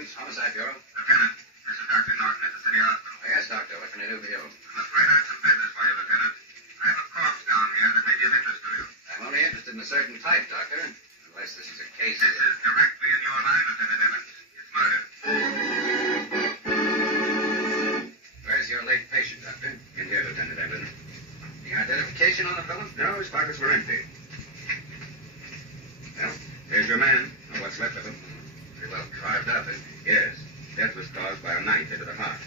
Evans, Homicide Bureau. Lieutenant, this is Dr. Norton at the city hospital. Yes, Doctor. What can I do for you? I must write out some business for you, Lieutenant. I have a corpse down here that may be of interest to you. I'm only interested in a certain type, Doctor. Unless this is a case This is directly in your line, Lieutenant Evans. It's murder. Where's your late patient, Doctor? In here, Lieutenant Evans. The identification on the fellow? No, his pockets were empty. Well, there's your man, or what's left of him. Pretty well carved up, eh? Yes. Death was caused by a knife into the heart.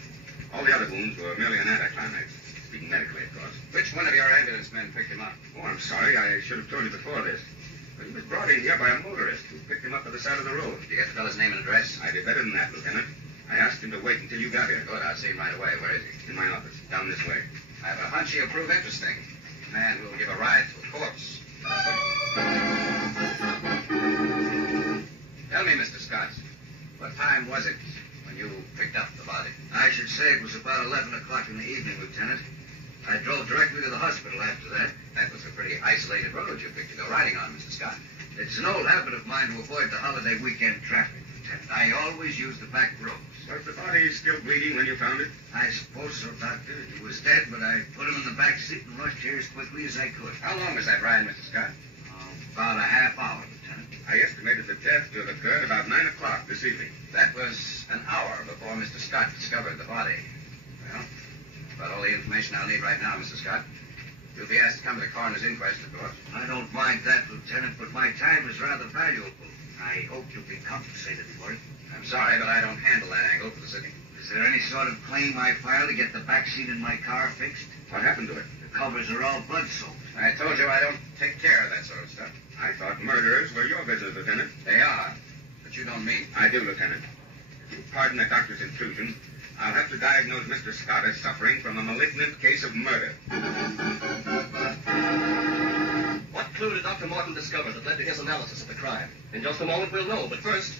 All the other wounds were merely an anticlimax. Speaking medically, of course. Which one of your ambulance men picked him up? Oh, I'm sorry. I should have told you before this. But he was brought in here by a motorist who picked him up at the side of the road. Did you get the fellow's name and address? I did better than that, Lieutenant. I asked him to wait until you got here. Good, I'll see him right away. Where is he? In my office, down this way. I have a hunch he'll prove interesting. A man who will give a ride to a corpse. Tell me, Mr. Scott, what time was it when you picked up the body? I should say it was about 11 o'clock in the evening, Lieutenant. I drove directly to the hospital after that. That was a pretty isolated road you picked to go riding on, Mr. Scott. It's an old habit of mine to avoid the holiday weekend traffic, Lieutenant. I always use the back roads. Was the body still bleeding when you found it? I suppose so, Doctor. He was dead, but I put him in the back seat and rushed here as quickly as I could. How long was that ride, Mr. Scott? About a half hour, Lieutenant. I estimated the death to have occurred about 9 o'clock this evening. That was an hour before Mr. Scott discovered the body. Well, about all the information I'll need right now, Mr. Scott. You'll be asked to come to the coroner's inquest, of course. I don't mind that, Lieutenant, but my time is rather valuable. I hope you'll be compensated for it. I'm sorry, but I don't handle that angle for the city. Is there any sort of claim I filed to get the back seat in my car fixed? What happened to it? The covers are all blood-soaked. I told you I don't take care of that sort of stuff. I thought murderers were your business, Lieutenant. They are, but you don't mean. I do, Lieutenant. If you pardon the doctor's intrusion, I'll have to diagnose Mr. Scott as suffering from a malignant case of murder. What clue did Dr. Morton discover that led to his analysis of the crime? In just a moment we'll know, but first...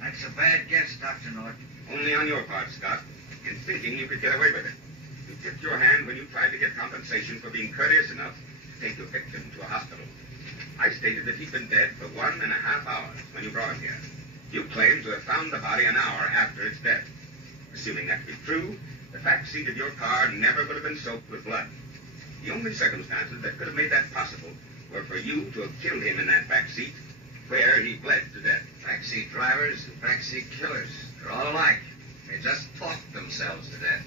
That's a bad guess, Dr. Norton. Only on your part, Scott. In thinking you could get away with it. You tipped your hand when you tried to get compensation for being courteous enough to take your victim to a hospital. I stated that he'd been dead for 1.5 hours when you brought him here. You claimed to have found the body an hour after its death. Assuming that to be true, the back seat of your car never would have been soaked with blood. The only circumstances that could have made that possible were for you to have killed him in that back seat, where he bled to death. Backseat drivers and backseat killers, they're all alike. They just talk themselves to death.